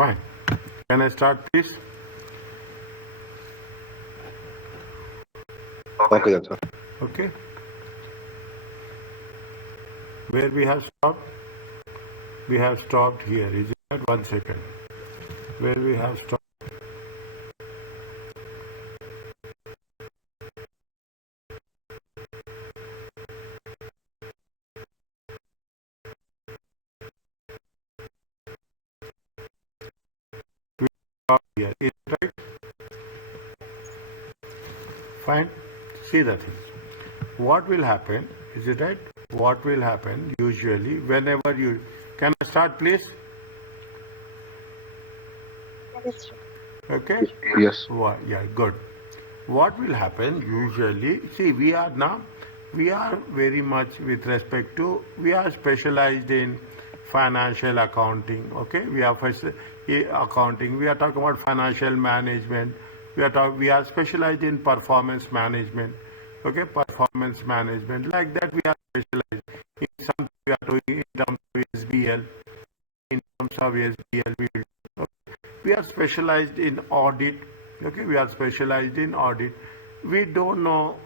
Fine. Can I start, please? Okay, sir. Okay. Where we have stopped? We have stopped here. Is it? 1 second. Where we have stopped? We stopped here. Is it right? Fine. See the thing. What will happen? Is it right? What will happen usually whenever you... Can I start, please? Okay? Yes. Yeah, good. What will happen usually? See, we are very much with respect to, we are specialized in financial accounting. Okay? We are accounting. We are talking about financial management. We are specialized in performance management. Okay? Performance management. Like that, we are specialized in something we are doing in terms of SBL. In terms of SBL, we are specialized in audit. Okay, we are specialized in audit. We don't know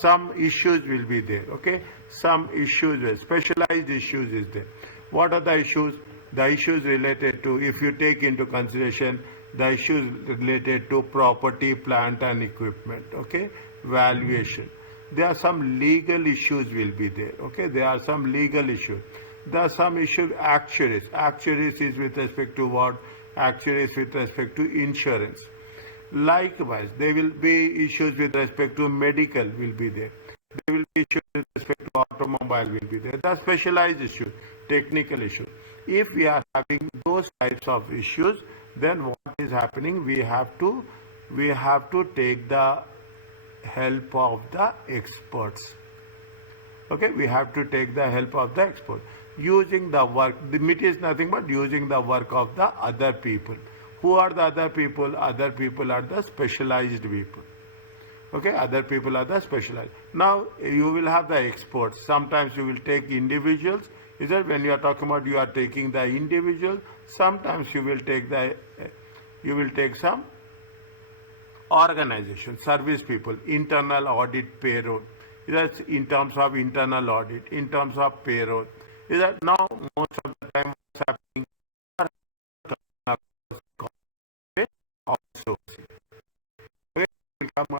some issues will be there. Okay, some issues, specialized issues is there. What are the issues? The issues related to, if you take into consideration the issues related to property, plant and equipment. Okay, valuation. There are some legal issues will be there. Okay, there are some legal issues. There are some issues actuaries. Actuaries is with respect to what? Actuaries with respect to insurance. Likewise, there will be issues with respect to medical will be there. There will be issues with respect to automobile will be there. The specialized issues, technical issues. If we are having those types of issues, then what is happening? We have to take the help of the experts. Okay, we have to take the help of the experts. Using the work, the MIT is nothing but using the work of the other people. Who are the other people? Other people are the specialized people. Okay, other people are the specialized. Now you will have the experts. Sometimes you will take individuals. Is that when you are talking about you are taking the individual? Sometimes you will take some organization, service people, internal audit, payroll. That's in terms of internal audit, in terms of payroll. Is that now most of the time what's happening? Outsourcing. Okay, will come a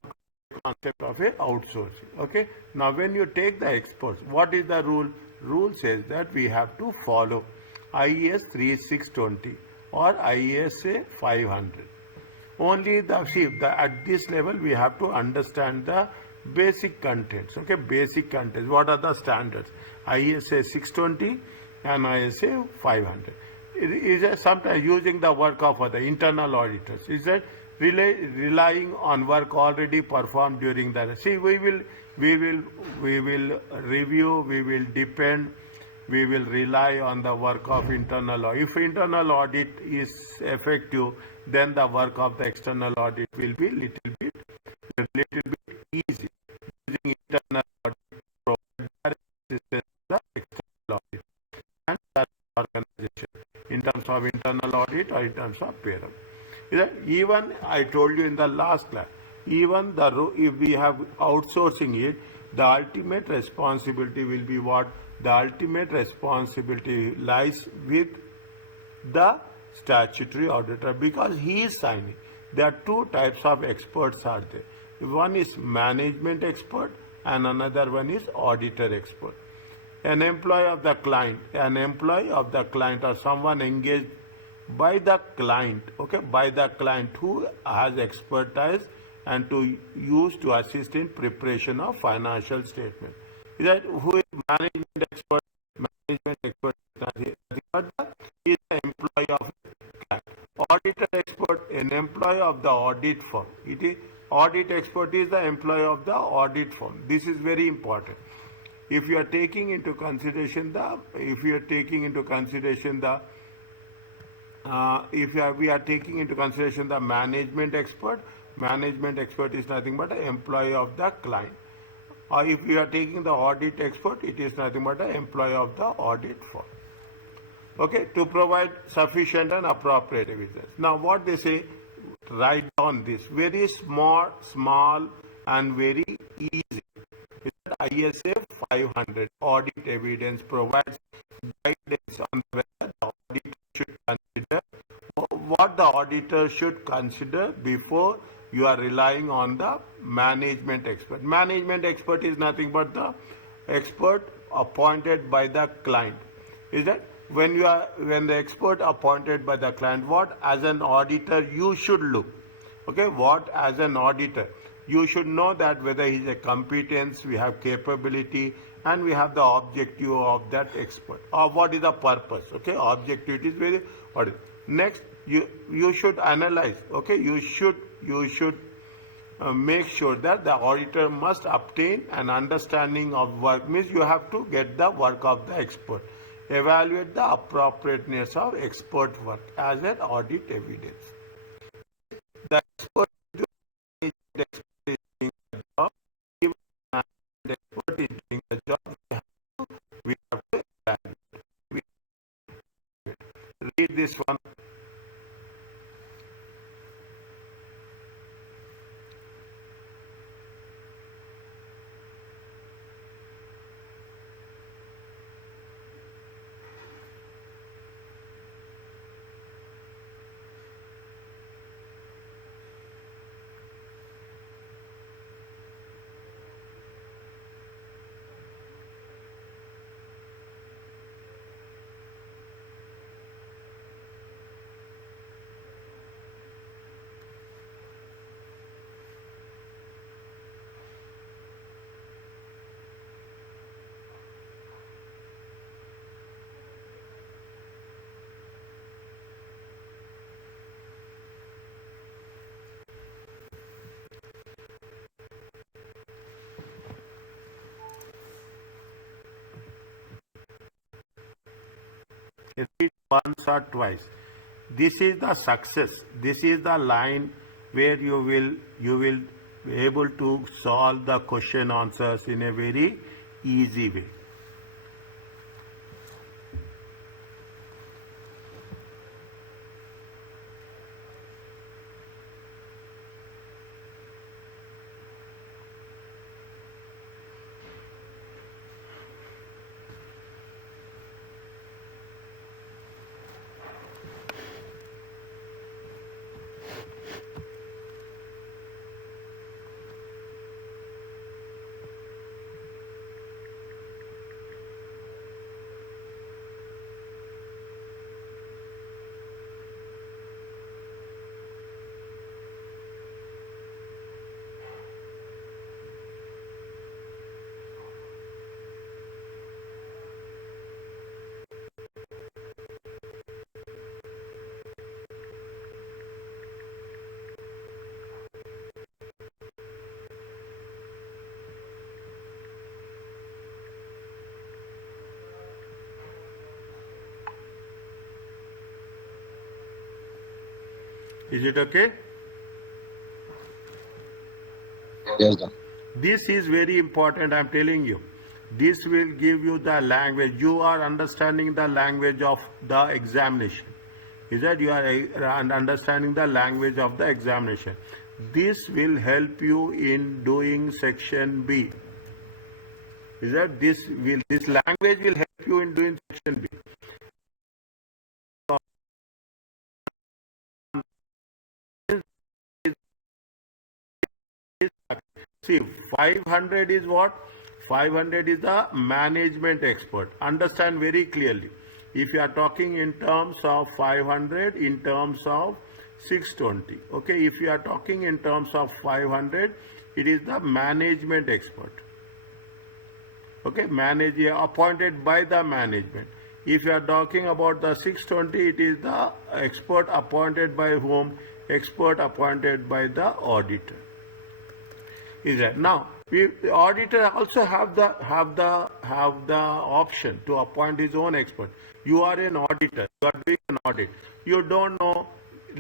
concept of a outsourcing. Okay. Now when you take the experts, what is the rule? Rule says that we have to follow IAS 3620 or IAS 500. Only at this level we have to understand the basic contents. Okay, basic contents. What are the standards? ISA 620 and ISA 500. It is sometimes using the work of other internal auditors. Is that relying on work already performed during the... See, we will review, we will rely on the work of internal audit. If internal audit is effective, then the work of the external audit will be little bit easy. Using internal audit to provide assistance to the external audit and that organization in terms of internal audit or in terms of payroll. Even I told you in the last class, even if we have outsourcing it, the ultimate responsibility will be what? The ultimate responsibility lies with the statutory auditor because he is signing. There are two types of experts are there. One is management expert and another one is auditor expert. An employee of the client or someone engaged by the client, okay, by the client who has expertise and to use to assist in preparation of financial statement. Is that who is management expert? Management expert is the employee of the client. Auditor expert, an employee of the audit firm. It is audit expert is the employee of the audit firm. This is very important. If you are taking into consideration we are taking into consideration the management expert is nothing but an employee of the client. Or if you are taking the audit expert, it is nothing but an employee of the audit firm. Okay, to provide sufficient and appropriate evidence. Now what they say, write down this, very small and very easy. ISA 500 audit evidence provides guidance on whether the auditor should consider what the auditor should consider before you are relying on the management expert. Management expert is nothing but the expert appointed by the client. Is that when the expert appointed by the client, what as an auditor you should look? Okay, what as an auditor you should know that whether he's a competence, we have capability, and we have the objective of that expert, or what is the purpose. Okay, objective is very important. Next, you should analyze. Okay, you should make sure that the auditor must obtain an understanding of work, means you have to get the work of the expert, evaluate the appropriateness of expert work as an audit evidence. The expert is doing the job, even the expert is doing the job, we have to evaluate. Read this one. Read once or twice. This is the success. This is the line where you will be able to solve the question answers in a very easy way. Is it okay? Yes, sir. This is very important, I am telling you. This will give you the language. You are understanding the language of the examination. Is that you are understanding the language of the examination. This will help you in doing section B. Is that this language will help you in doing section B. See, 500 is what? 500 is the management expert. Understand very clearly. If you are talking in terms of 500, in terms of 620. Okay, if you are talking in terms of 500, it is the management expert. Okay, manager appointed by the management. If you are talking about the 620, it is the expert appointed by whom? Expert appointed by the auditor. Is that now? The auditor also have the option to appoint his own expert. You are an auditor. You are doing an audit. You don't know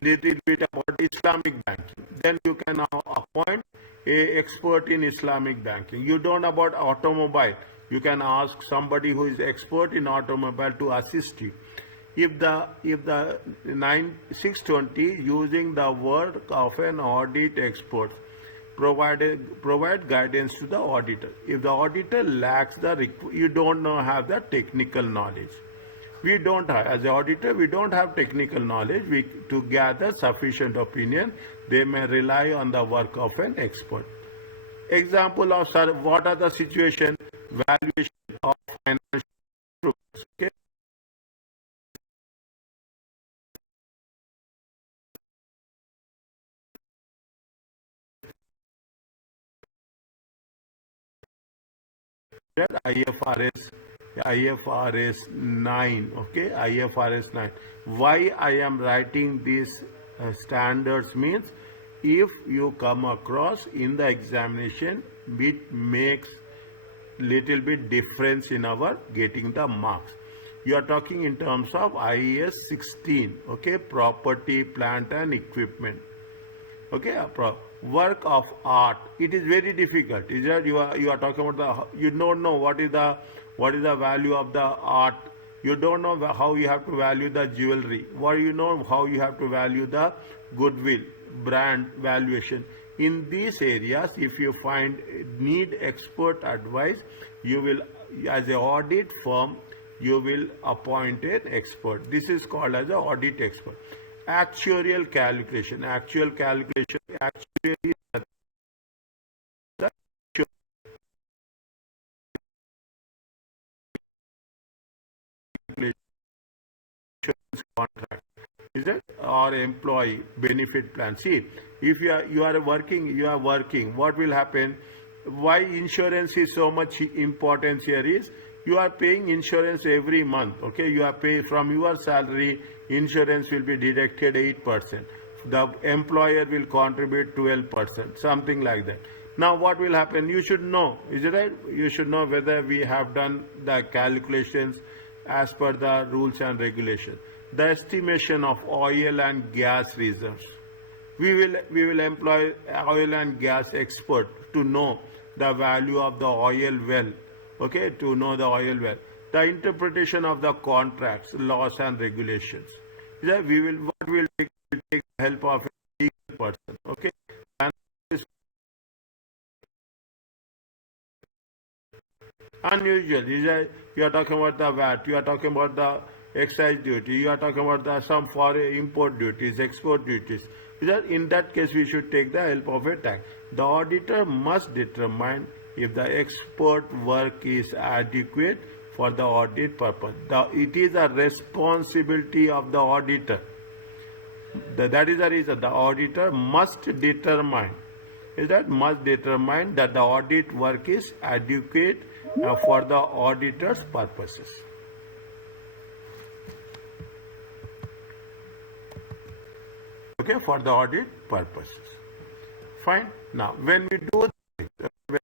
little bit about Islamic banking. Then you can now appoint a expert in Islamic banking. You don't know about automobile. You can ask somebody who is expert in automobile to assist you. If the 620 using the work of an audit expert provide guidance to the auditor. If the auditor lacks you don't have the technical knowledge. We don't have, as an auditor, we don't have technical knowledge. To gather sufficient opinion, they may rely on the work of an expert. Example of, sir, what are the situation? Valuation of financial instruments. Okay. IFRS 9, okay, IFRS 9. Why I am writing these standards means, if you come across in the examination, it makes little bit difference in our getting the marks. You are talking in terms of IAS 16, okay, property, plant and equipment. Okay, work of art. It is very difficult. Is that you are talking about you don't know what is the value of the art. You don't know how you have to value the jewelry. What you know how you have to value the goodwill, brand valuation. In these areas, if you need expert advice, you will, as an audit firm, you will appoint an expert. This is called as an audit expert. Actuarial calculation. Actual calculation. Actually, the contract, is it, or employee benefit plan. See, if you are working, what will happen? Why insurance is so much importance here is, you are paying insurance every month. Okay, you are paying from your salary. Insurance will be deducted 8%. The employer will contribute 12%, something like that. Now what will happen? You should know, is it right? You should know whether we have done the calculations as per the rules and regulations. The estimation of oil and gas reserves. We will employ oil and gas expert to know the value of the oil well. Okay, to know the oil well. The interpretation of the contracts, laws and regulations. We will take the help of a legal person. Okay. And unusual. You are talking about the VAT, you are talking about the excise duty, you are talking about some foreign import duties, export duties. In that case, we should take the help of a tax. The auditor must determine if the expert work is adequate for the audit purpose. It is a responsibility of the auditor. That is the reason the auditor must determine that the audit work is adequate for the auditor's purposes. Okay, for the audit purposes. Fine. Now, when you do that, what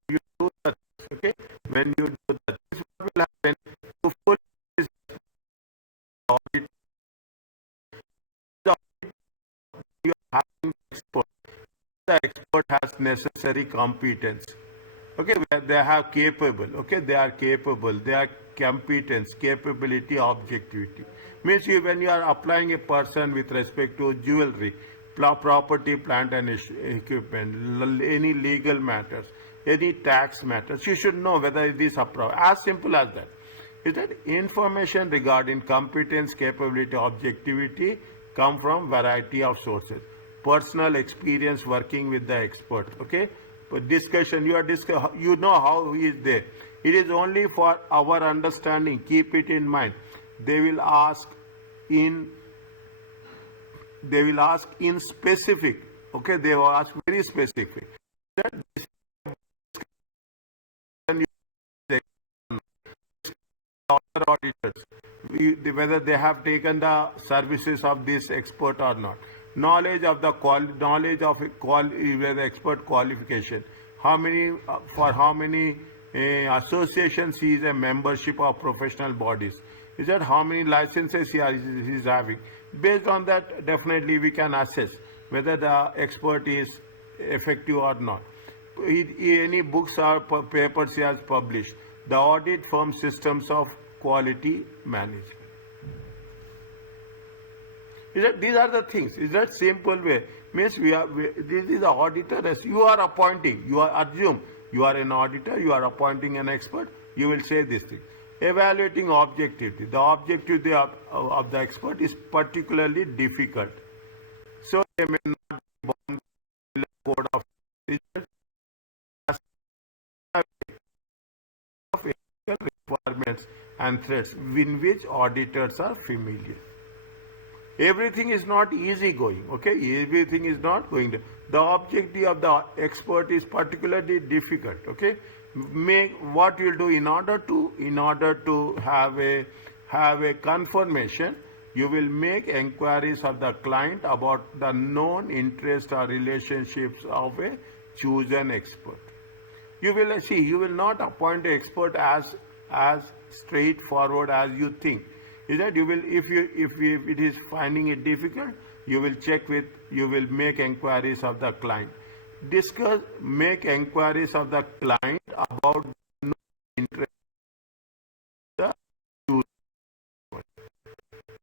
will happen? To fulfill this audit, you are having expert. The expert has necessary competence. Okay, they have capable. Okay, they are capable. They are competence, capability, objectivity. Means when you are applying a person with respect to jewelry, property, plant and equipment, any legal matters, any tax matters, you should know whether it is appropriate. As simple as that. Is that information regarding competence, capability, objectivity come from variety of sources. Personal experience working with the expert. Okay, but discussion, you know how he is there. It is only for our understanding. Keep it in mind. They will ask in specific. Okay, they will ask very specific. Other auditors, whether they have taken the services of this expert or not. Knowledge of the expert qualification. How many associations he is a membership of professional bodies. Is that how many licenses he is having? Based on that, definitely we can assess whether the expert is effective or not. Any books or papers he has published. The audit firm systems of quality management. Is that these are the things? Is that simple way? Means this is the auditor as you are appointing. You are assume you are an auditor. You are appointing an expert. You will say this thing. Evaluating objectivity. The objectivity of the expert is particularly difficult. So they may not be bound to the code of ethical requirements and threats in which auditors are familiar. Everything is not easy going, okay? Everything is not going to. The objective of the expert is particularly difficult, okay? Make what you'll do in order to have a confirmation, you will make inquiries of the client about the known interest or relationships of a chosen expert. You will not appoint an expert as straightforward as you think. Is that you will if it is finding it difficult, you will make inquiries of the client. Make inquiries of the client about no interest.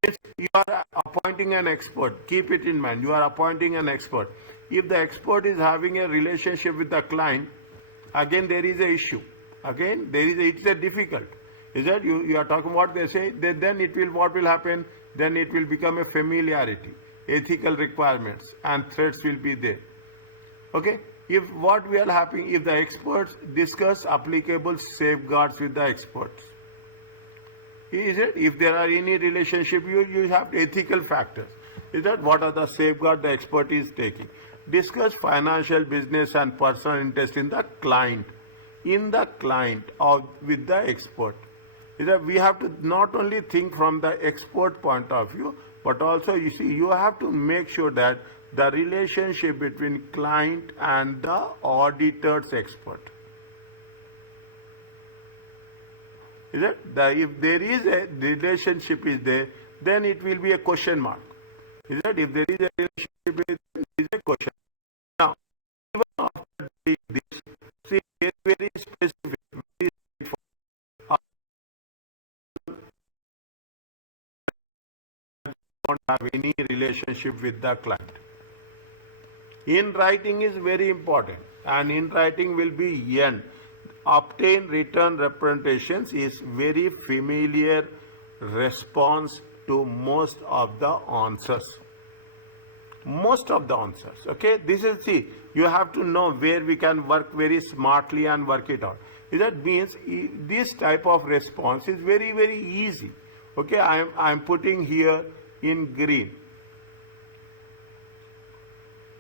If you are appointing an expert, keep it in mind. You are appointing an expert. If the expert is having a relationship with the client, again there is a issue. Again it's a difficult. Is that you are talking what they say? Then what will happen? Then it will become a familiarity, ethical requirements and threats will be there. Okay. If what will happen if the experts discuss applicable safeguards with the experts? Is it if there are any relationship you have ethical factors? Is that what are the safeguards the expert is taking? Discuss financial, business and personal interest in the client or with the expert. Is that we have to not only think from the expert point of view, but also you have to make sure that the relationship between client and the auditor's expert. Is it? If there is a relationship is there, then it will be a question mark. Is that if there is a relationship, it is a question. Now, even after doing this, see, it is very specific. Don't have any relationship with the client. In writing is very important, and in writing will be end. Obtain written representations is very familiar response to most of the answers. Most of the answers. Okay, this is you have to know where we can work very smartly and work it out. That means this type of response is very, very easy. Okay, I am putting here in green.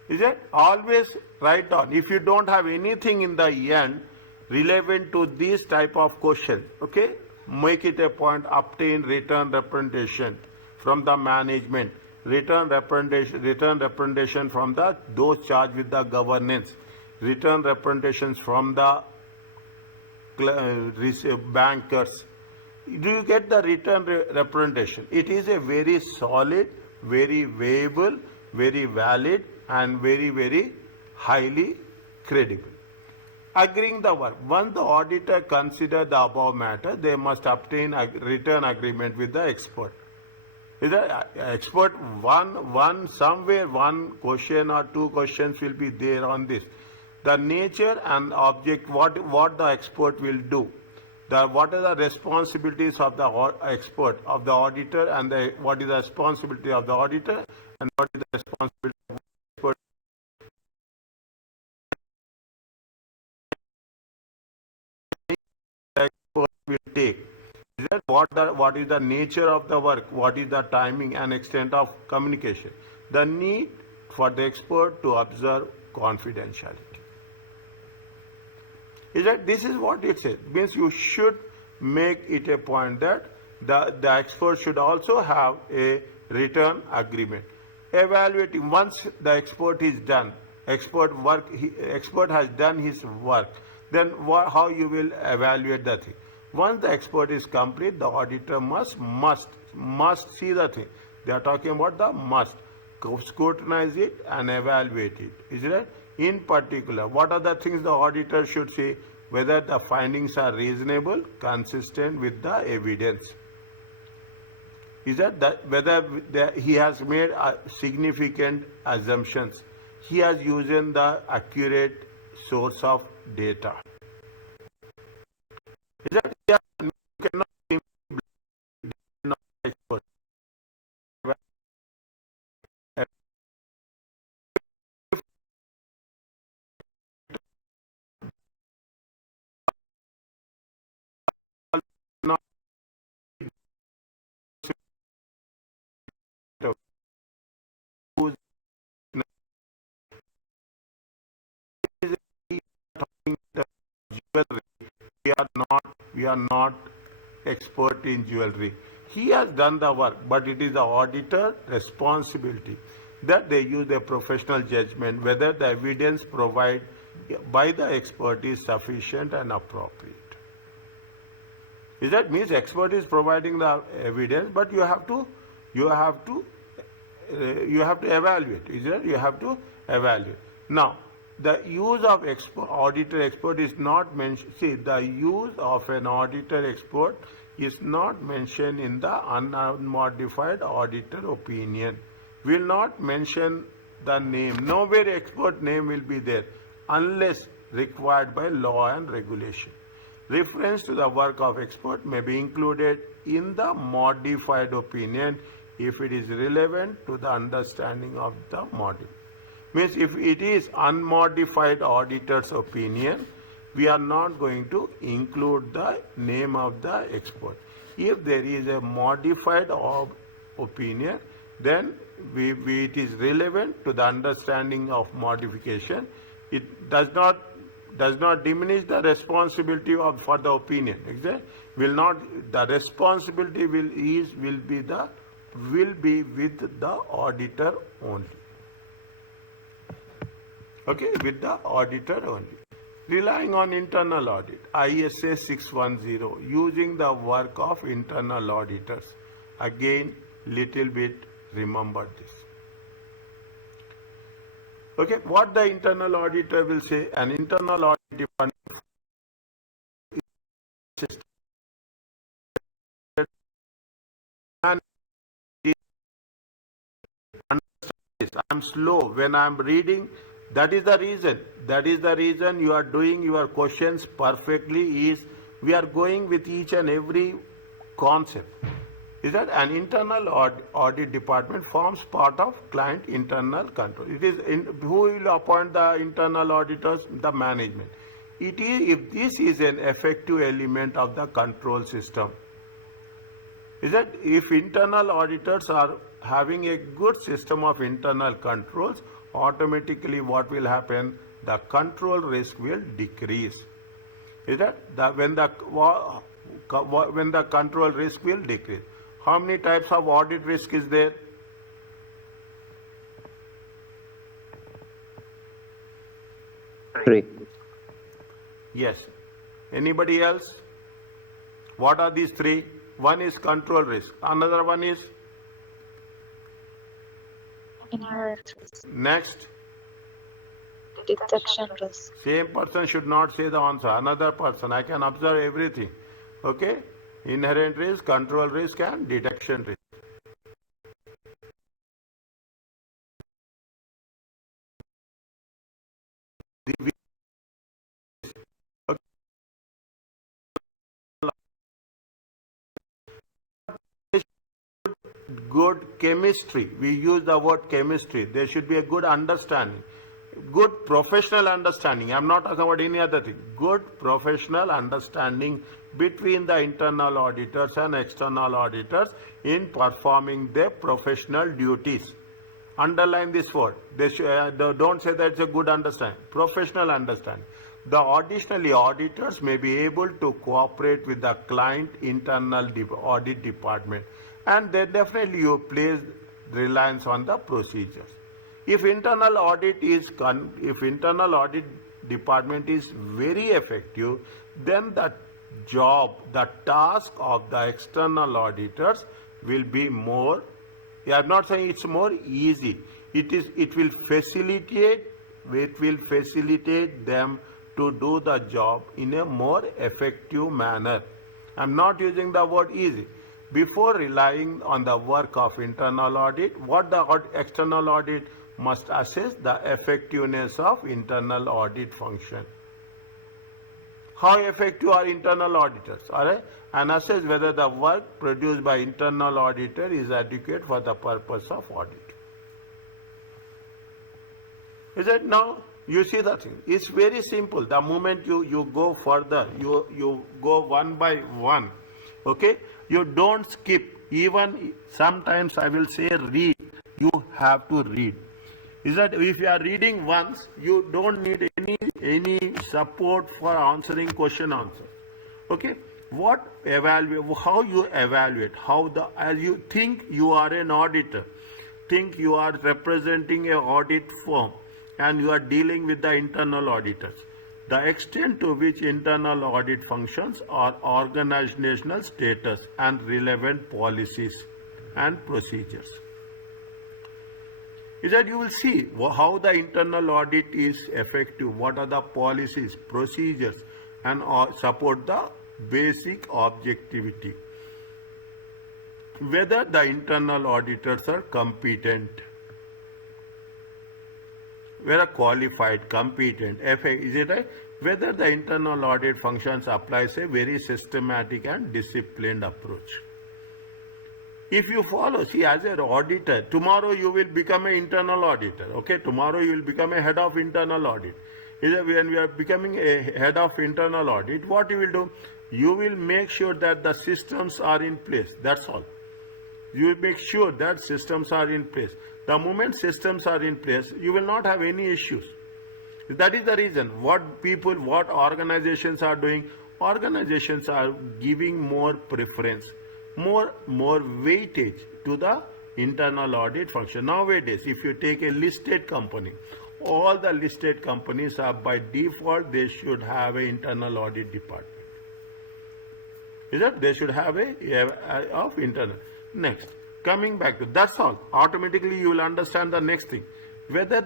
Is it? Always write down. If you don't have anything in the end relevant to this type of question, okay, make it a point. Obtain written representation from the management, written representation from those charged with the governance, written representations from the bankers. Do you get the written representation? It is a very solid, very viable, very valid and very, very highly credible. Agreeing the work. Once the auditor consider the above matter, they must obtain a written agreement with the expert. Is the expert somewhere one question or two questions will be there on this. The nature and object, what the expert will do. What are the responsibilities of the expert, of the auditor, and what is the responsibility of the auditor, and what is the responsibility of the expert. The expert will take. Is that what is the nature of the work, what is the timing and extent of communication, the need for the expert to observe confidentiality. Is that this is what it says. Means you should make it a point that the expert should also have a written agreement. Evaluating once the expert is done, expert has done his work. Then how you will evaluate the thing? Once the expert is complete, the auditor must see the thing. They are talking about the must scrutinize it and evaluate it. Is it? In particular, what are the things the auditor should see? Whether the findings are reasonable, consistent with the evidence. is that whether he has made significant assumptions, he has used the accurate source of data. Is that you cannot simply blame the expert. Who's talking the jewelry? We are not expert in jewelry. He has done the work, but it is the auditor responsibility that they use their professional judgment whether the evidence provided by the expert is sufficient and appropriate. Is that means expert is providing the evidence, but you have to evaluate. Is that you have to evaluate. Now, the use of auditor expert is not mentioned. See, the use of an auditor expert is not mentioned in the unmodified auditor opinion. Will not mention the name. Nowhere expert name will be there unless required by law and regulation. Reference to the work of expert may be included in the modified opinion if it is relevant to the understanding of the model. Means if it is unmodified auditor's opinion, we are not going to include the name of the expert. If there is a modified opinion, then it is relevant to the understanding of modification. It does not diminish the responsibility for the opinion. Exactly? The responsibility will be with the auditor only. Okay, with the auditor only. Relying on internal audit, ISA 610, using the work of internal auditors. Again, little bit remember this. Okay, what the internal auditor will say, an internal audit department and I'm slow when I'm reading. That is the reason you are doing your questions perfectly. Is we are going with each and every concept. Is that an internal audit department forms part of client internal control. It is who will appoint the internal auditors? The management. It is if this is an effective element of the control system. Is that if internal auditors are having a good system of internal controls, automatically what will happen? The control risk will decrease. Is that when the control risk will decrease? How many types of audit risk is there? Three. Yes. Anybody else? What are these three? One is control risk. Another one is? Inherent risk. Next. Detection risk. Same person should not say the answer. Another person. I can observe everything. Okay? Inherent risk, control risk and detection risk. Good chemistry. We use the word chemistry. There should be a good understanding. Good professional understanding. I am not talking about any other thing. Good professional understanding between the internal auditors and external auditors in performing their professional duties. Underline this word. Don't say that it's a good understanding. Professional understanding. Additionally, auditors may be able to cooperate with the client internal audit department, and they definitely you place reliance on the procedures. If internal audit department is very effective, then the task of the external auditors will be more. I am not saying it's more easy. It will facilitate them to do the job in a more effective manner. I am not using the word easy. before relying on the work of internal audit, what the external audit must assess the effectiveness of internal audit function. How effective are internal auditors? Alright, and assess whether the work produced by internal auditor is adequate for the purpose of audit. Is it now? You see the thing. It's very simple. The moment you go further, you go one by one. Okay? You don't skip. Even sometimes I will say read. You have to read. Is that if you are reading once, you don't need any support for answering question answer. Okay? How you evaluate, as you think you are an auditor, think you are representing an audit firm and you are dealing with the internal auditors. The extent to which internal audit functions are organizational status and relevant policies and procedures. Is that you will see how the internal audit is effective, what are the policies, procedures, and support the basic objectivity. Whether the internal auditors are competent, whether qualified, competent, is it right? Whether the internal audit functions applies a very systematic and disciplined approach. If you follow, see, as an auditor, tomorrow you will become an internal auditor. Okay, tomorrow you will become a head of internal audit. When we are becoming a head of internal audit, what you will do? You will make sure that the systems are in place. That's all. You will make sure that systems are in place. The moment systems are in place, you will not have any issues. That is the reason what organizations are doing. Organizations are giving more preference, more weightage to the internal audit function. Nowadays, if you take a listed company, all the listed companies are by default, they should have an internal audit department. Is that they should have of internal. Next, coming back to that's all. Automatically, you will understand the next thing. Whether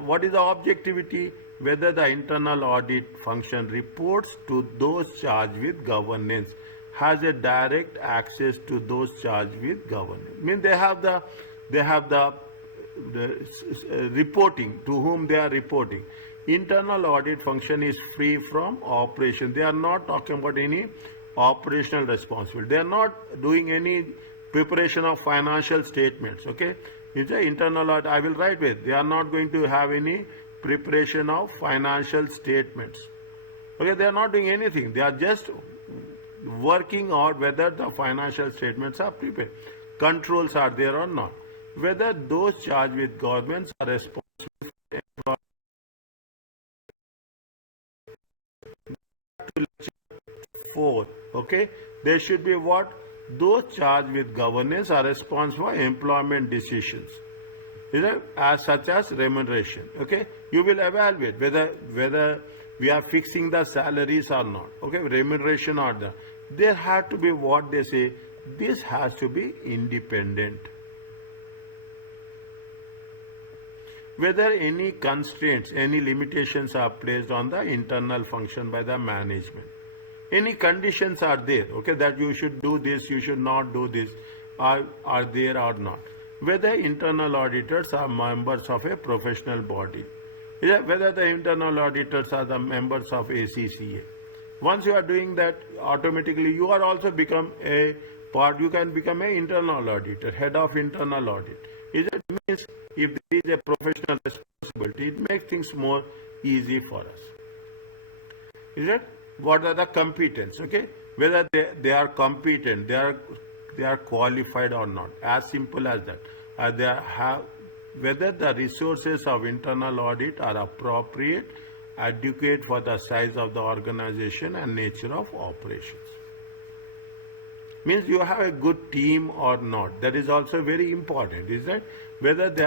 what is the objectivity? Whether the internal audit function reports to those charged with governance, has a direct access to those charged with governance. Means they have the reporting to whom they are reporting. Internal audit function is free from operation. They are not talking about any operational responsibility. They are not doing any preparation of financial statements. Okay, it's an internal audit. I will write with. They are not going to have any preparation of financial statements. Okay, they are not doing anything. They are just working out whether the financial statements are prepared, controls are there or not, whether those charged with governments are responsible for. Okay, there should be what? Those charged with governance are responsible for employment decisions, such as remuneration. Okay, you will evaluate whether we are fixing the salaries or not. Okay, remuneration or the. There have to be what they say, this has to be independent. Whether any constraints, any limitations are placed on the internal function by the management. Any conditions are there, okay, that you should do this, you should not do this, are there or not. Whether internal auditors are members of a professional body. Whether the internal auditors are the members of ACCA. Once you are doing that, automatically you are also become a part, you can become an internal auditor, head of internal audit. It means if there is a professional responsibility, it makes things more easy for us. Is it? What are the competence? Okay, whether they are competent, they are qualified or not. As simple as that. Whether the resources of internal audit are appropriate, adequate for the size of the organization and nature of operations. Means you have a good team or not. That is also very important. Is that whether they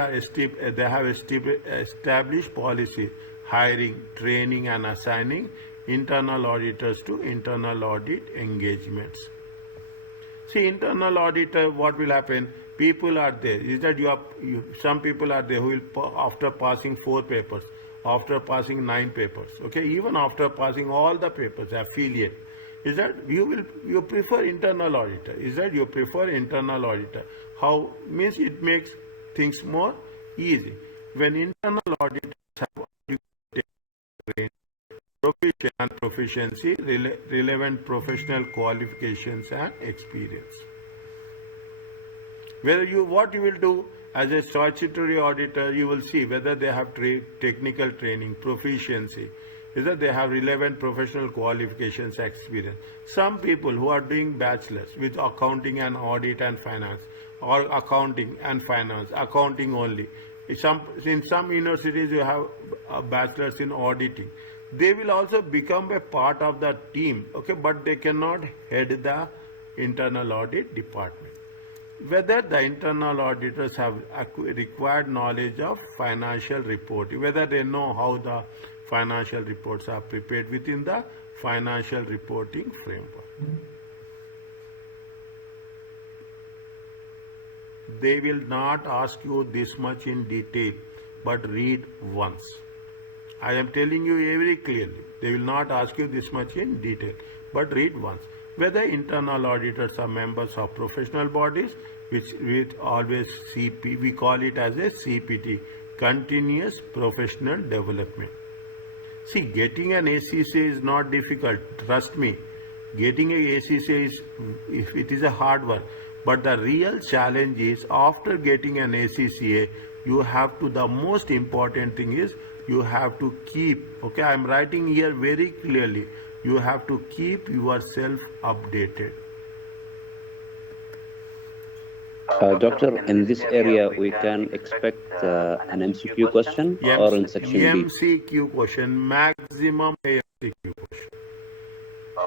have established policy, hiring, training, and assigning internal auditors to internal audit engagements. See, internal auditor, what will happen? People are there. Is that some people are there who will, after passing 4 papers, after passing 9 papers, okay, even after passing all the papers, affiliate, Is that you prefer internal auditor? Is that you prefer internal auditor? How means it makes things more easy when internal auditors have trained, proficient and proficiency, relevant professional qualifications and experience. Whether what you will do as a statutory auditor, you will see whether they have technical training, proficiency, whether they have relevant professional qualifications, experience. Some people who are doing bachelors with accounting and audit and finance, or accounting and finance, accounting only. In some universities you have a bachelor's in auditing. They will also become a part of the team, okay, but they cannot head the internal audit department. Whether the internal auditors have required knowledge of financial reporting, whether they know how the financial reports are prepared within the financial reporting framework. They will not ask you this much in detail, but read once. I am telling you very clearly. They will not ask you this much in detail, but read once. Whether internal auditors are members of professional bodies, which always CP, we call it as a CPT, continuous professional development. See, getting an ACCA is not difficult. Trust me. Getting an ACCA is a hard work. But the real challenge is after getting an ACCA, you have to, the most important thing is you have to keep, okay, I am writing here very clearly, you have to keep yourself updated. Doctor, in this area, we can expect an MCQ question or in section B? MCQ question, maximum MCQ question.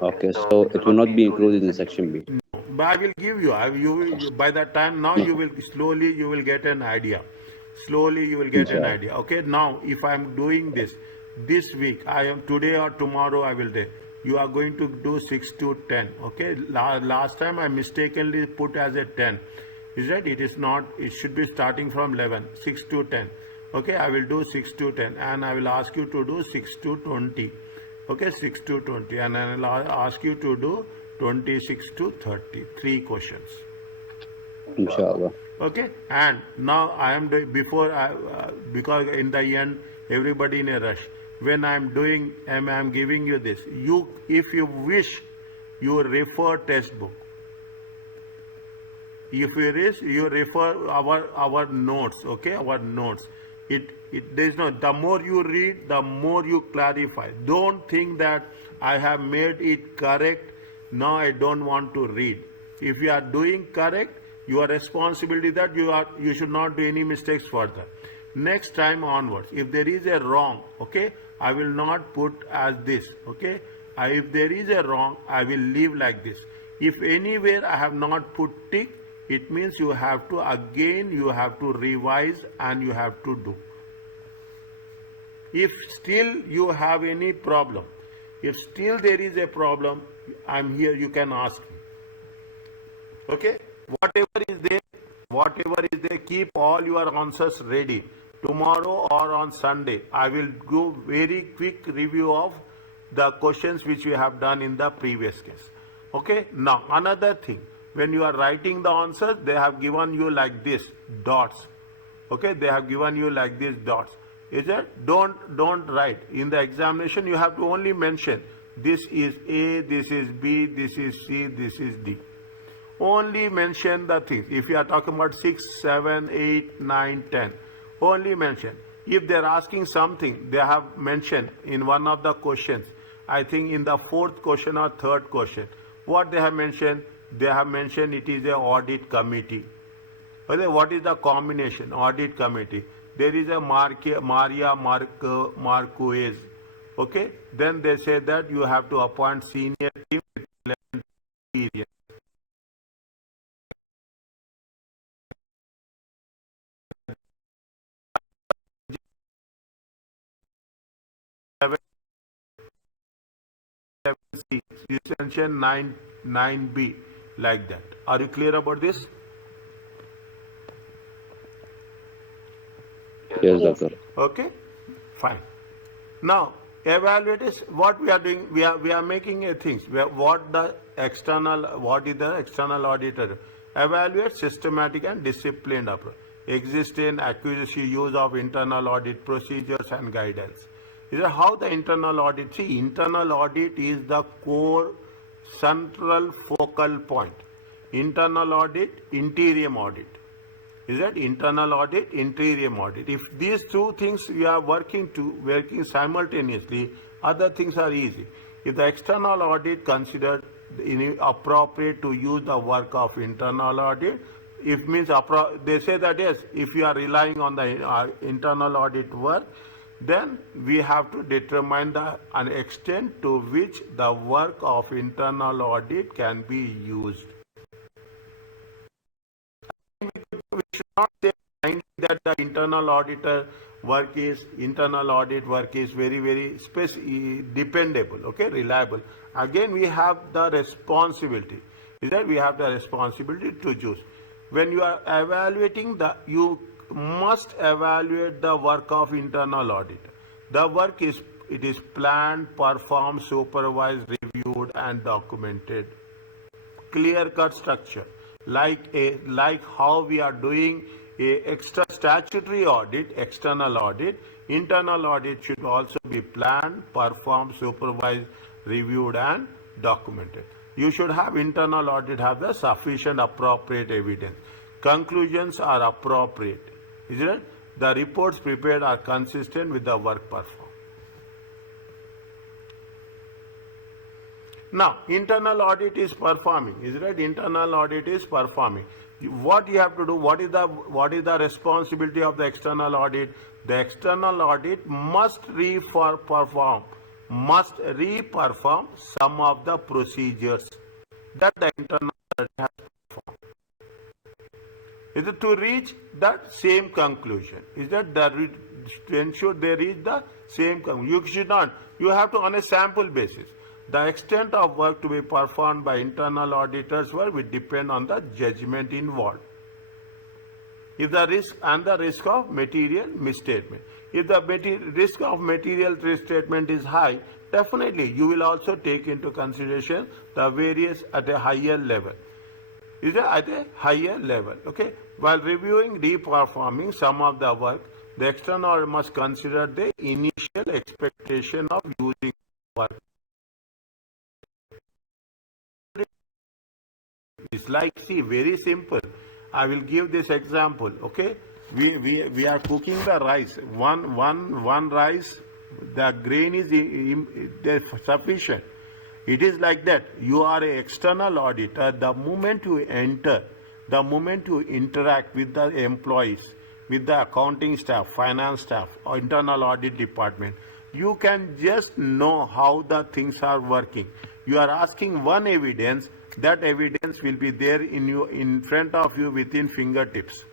Okay, so it will not be included in section B. No, but I will give you, by that time now you will slowly, you will get an idea. Slowly you will get an idea. Okay, now if I am doing this week, I am today or tomorrow I will do. You are going to do 6 to 10. Okay, last time I mistakenly put as a 10. Is that it is not, it should be starting from 11, 6 to 10. Okay, I will do 6 to 10 and I will ask you to do 6 to 20. Okay, 6 to 20 and I will ask you to do 26 to 30. 3 questions. Inshallah. Okay, and now I am doing, because in the end everybody in a rush. When I am doing, I am giving you this. You, if you wish, you refer textbook. If you wish, you refer our notes. Okay, our notes. There is no. The more you read, the more you clarify. Don't think that I have made it correct. Now I don't want to read. If you are doing correct, your responsibility that you should not do any mistakes further. Next time onwards, if there is a wrong, okay, I will not put as this. Okay, if there is a wrong, I will leave like this. If anywhere I have not put tick, it means you have to again, you have to revise and you have to do. If still you have any problem, if still there is a problem, I am here, you can ask me. Okay, whatever is there, keep all your answers ready. Tomorrow or on Sunday, I will do very quick review of the questions which we have done in the previous case. Okay, now another thing, when you are writing the answers, they have given you like this, dots. Okay, they have given you like this, dots. Is it? Don't write. In the examination, you have to only mention this is A, this is B, this is C, this is D. Only mention the things. If you are talking about 6, 7, 8, 9, 10, only mention. If they are asking something, they have mentioned in one of the questions, I think in the 4th question or 3rd question, what they have mentioned? They have mentioned it is a audit committee. Okay, what is the combination? Audit committee. There is a Maria Marquez. Okay, then they say that you have to appoint senior team with 11 experience. Essential 9B, like that. Are you clear about this? Yes, doctor. Okay, fine. Now, Evaluate is what we are doing. We are making a things. What is the external auditor? Evaluate systematic and disciplined approach. Existing accuracy use of internal audit procedures and guidance. Is how the internal audit. See, internal audit is the core central focal point. Internal audit, interior audit. Is that internal audit, interior audit? If these two things we are working simultaneously, other things are easy. If the external audit considered appropriate to use the work of internal audit, if means they say that yes, if you are relying on the internal audit work, then we have to determine an extent to which the work of internal audit can be used. We should not say that the internal audit work is very, very dependable, okay, reliable. Again, we have the responsibility. Is that we have the responsibility to choose. When you are evaluating you must evaluate the work of internal audit. The work is planned, performed, supervised, reviewed, and documented. Clear-cut structure, like how we are doing a extra statutory audit, external audit. Internal audit should also be planned, performed, supervised, reviewed, and documented. You should have internal audit have the sufficient appropriate evidence. Conclusions are appropriate. Is it? The reports prepared are consistent with the work performed. Now, internal audit is performing. Is it right? Internal audit is performing. What you have to do? What is the responsibility of the external audit? The external audit must reperform some of the procedures that the internal audit has performed. Is it to reach that same conclusion? Is that to ensure they reach the same conclusion? You have to on a sample basis. The extent of work to be performed by internal auditors will depend on the judgment involved. If the risk of material misstatement. If the risk of material misstatement is high, definitely you will also take into consideration the various at a higher level. Is it at a higher level? Okay. While reviewing, reperforming some of the work, the external audit must consider the initial expectation of using work. It's like, see, very simple. I will give this example. Okay, we are cooking the rice. One rice, the grain is sufficient. It is like that. You are an external auditor. The moment you enter, the moment you interact with the employees, with the accounting staff, finance staff, or internal audit department, you can just know how the things are working. You are asking one evidence. That evidence will be there in front of you within fingertips.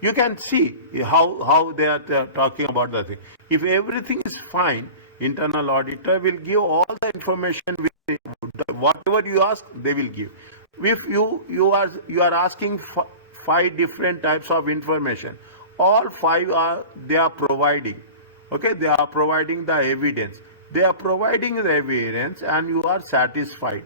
You can see how they are talking about the thing. If everything is fine, internal auditor will give all the information. Whatever you ask, they will give. If you are asking 5 different types of information, all 5 they are providing. Okay, they are providing the evidence. They are providing the evidence, and you are satisfied.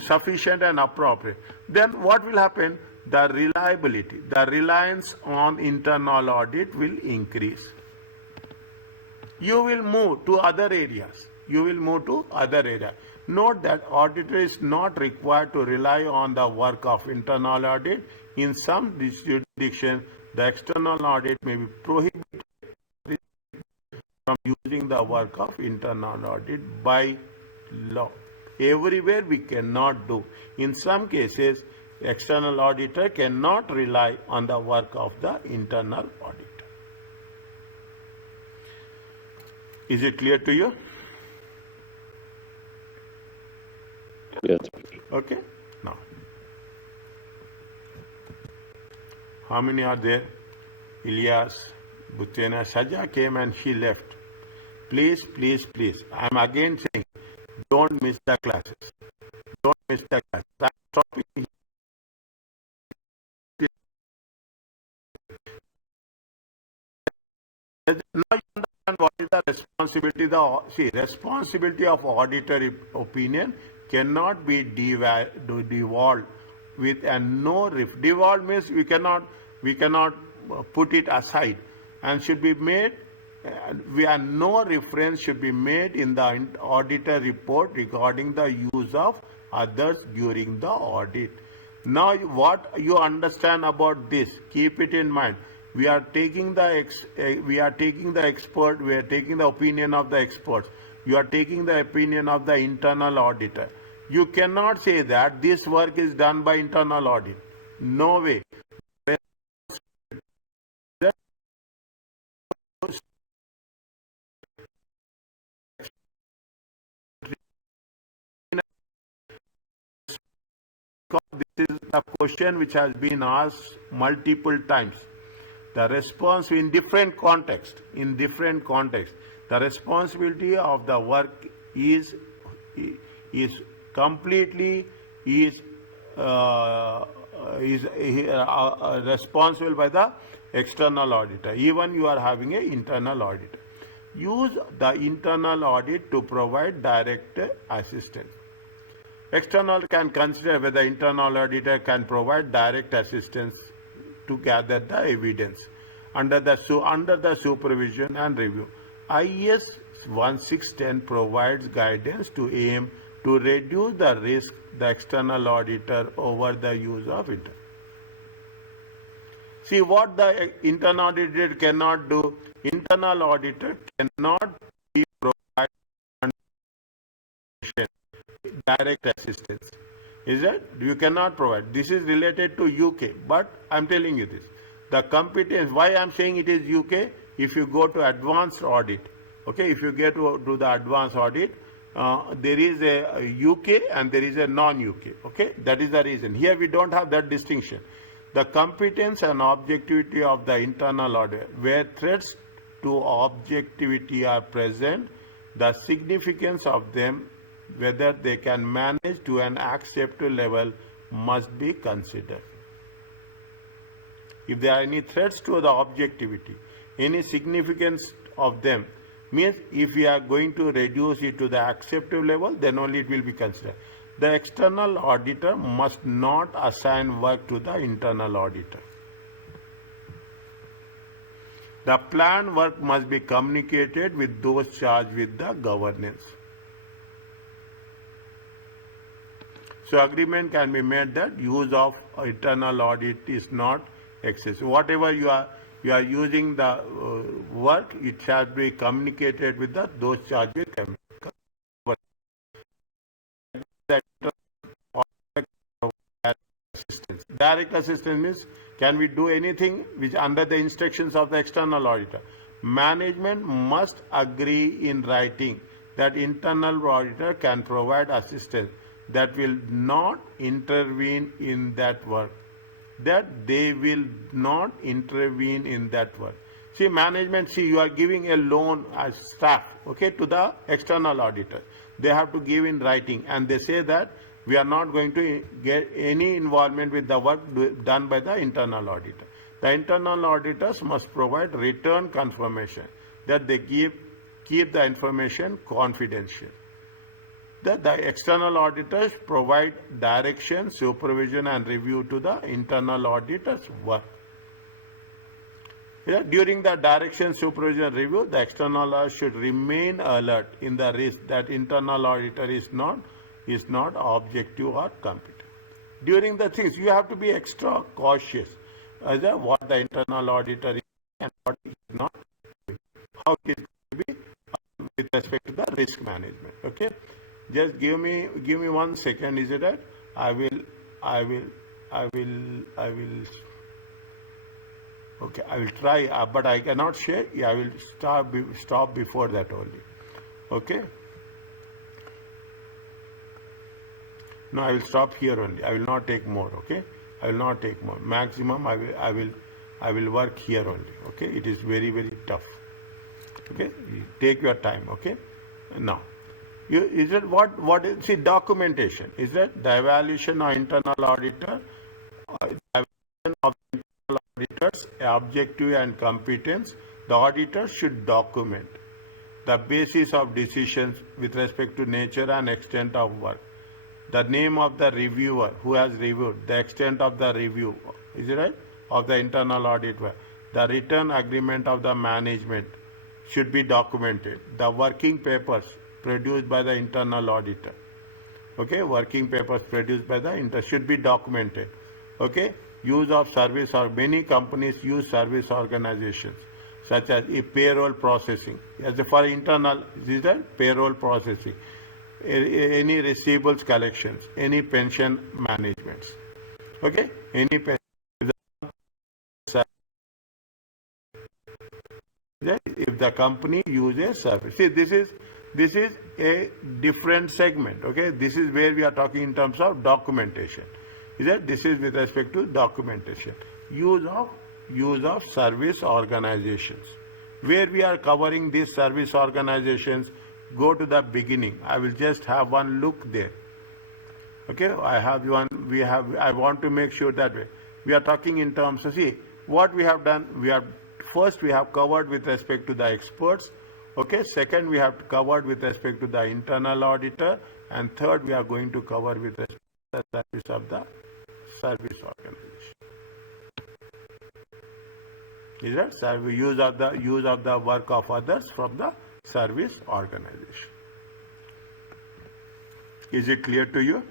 Sufficient and appropriate. Then what will happen? The reliability, the reliance on internal audit will increase. You will move to other areas. Note that auditor is not required to rely on the work of internal audit. In some jurisdictions, the external audit may be prohibited from using the work of internal audit by law. Everywhere we cannot do. In some cases, external auditor cannot rely on the work of the internal auditor. Is it clear to you? Yes. Okay. Now, how many are there? Ilyas, Butena, Saja came and she left. Please. I am again saying, don't miss the classes. Don't miss the classes. I'm stopping here. Now you understand the responsibility? Responsibility of auditor opinion cannot be devolved with a no ref. Devolved means we cannot put it aside, and should be made. No reference should be made in the auditor report regarding the use of others during the audit. Now, what you understand about this? Keep it in mind. We are taking the expert. We are taking the opinion of the experts. You are taking the opinion of the internal auditor. You cannot say that this work is done by internal audit. No way. This is a question which has been asked multiple times. The response in different context, the responsibility of the work is completely responsible by the external auditor. Even you are having an internal auditor. Use the internal audit to provide direct assistance. External can consider whether internal auditor can provide direct assistance to gather the evidence under the supervision and review. IS 1610 provides guidance to aim to reduce the risk the external auditor over the use of it. See what the internal auditor cannot do. Internal auditor cannot be provide direct assistance. Is that you cannot provide. This is related to UK, but I'm telling you this. The competence, why I'm saying it is UK, if you go to advanced audit, okay, if you get to do the advanced audit, there is a UK and there is a non-UK, okay, that is the reason. Here we don't have that distinction. The competence and objectivity of the internal audit, where threats to objectivity are present, the significance of them, whether they can manage to an acceptable level, must be considered. If there are any threats to the objectivity, any significance of them, means if we are going to reduce it to the acceptable level, then only it will be considered. The external auditor must not assign work to the internal auditor. The planned work must be communicated with those charged with the governance. So agreement can be made that use of internal audit is not excessive. Whatever you are using the work, it shall be communicated with those charged with governance. Direct assistance means, can we do anything which under the instructions of the external auditor? Management must agree in writing that internal auditor can provide assistance that will not intervene in that work, that they will not intervene in that work. See, management, you are giving a loan as staff, okay, to the external auditor. They have to give in writing, and they say that we are not going to get any involvement with the work done by the internal auditor. The internal auditors must provide written confirmation that they keep the information confidential. That the external auditors provide direction, supervision and review to the internal auditors' work. During the direction, supervision, review, the external auditor should remain alert in the risk that internal auditor is not objective or competent. During the things, you have to be extra cautious as to what the internal auditor is and what is not doing. How it is to be with respect to the risk management. Okay. Just give me 1 second. Is it right? I will. Okay, I will try, but I cannot share. I will stop before that only. Okay. No, I will stop here only. I will not take more. Okay. I will not take more. Maximum. I will work here only. Okay. It is very, very tough. Okay. Take your time. Okay. Now. Is it what is, see, documentation, is that the evaluation of internal auditor, evaluation of internal auditors, objective and competence, the auditor should document. the basis of decisions with respect to nature and extent of work, the name of the reviewer who has reviewed, the extent of the review, is it right, of the internal audit work, the written agreement of the management should be documented, the working papers produced by the internal auditor, okay, working papers produced by the should be documented, okay, use of service, or many companies use service organizations such as payroll processing, as for internal, is that payroll processing, any receivables collections, any pension managements, okay, any pension, if the company uses service. See, this is a different segment, okay, this is where we are talking in terms of documentation, is that this is with respect to documentation, use of service organizations. Where we are covering these service organizations, go to the beginning. I will just have one look there. Okay, I have one, I want to make sure that we are talking in terms of, see, what we have done, first we have covered with respect to the experts, okay, second we have covered with respect to the internal auditor, and third we are going to cover with respect to the service of the service organization. Is that use of the work of others from the service organization? Is it clear to you?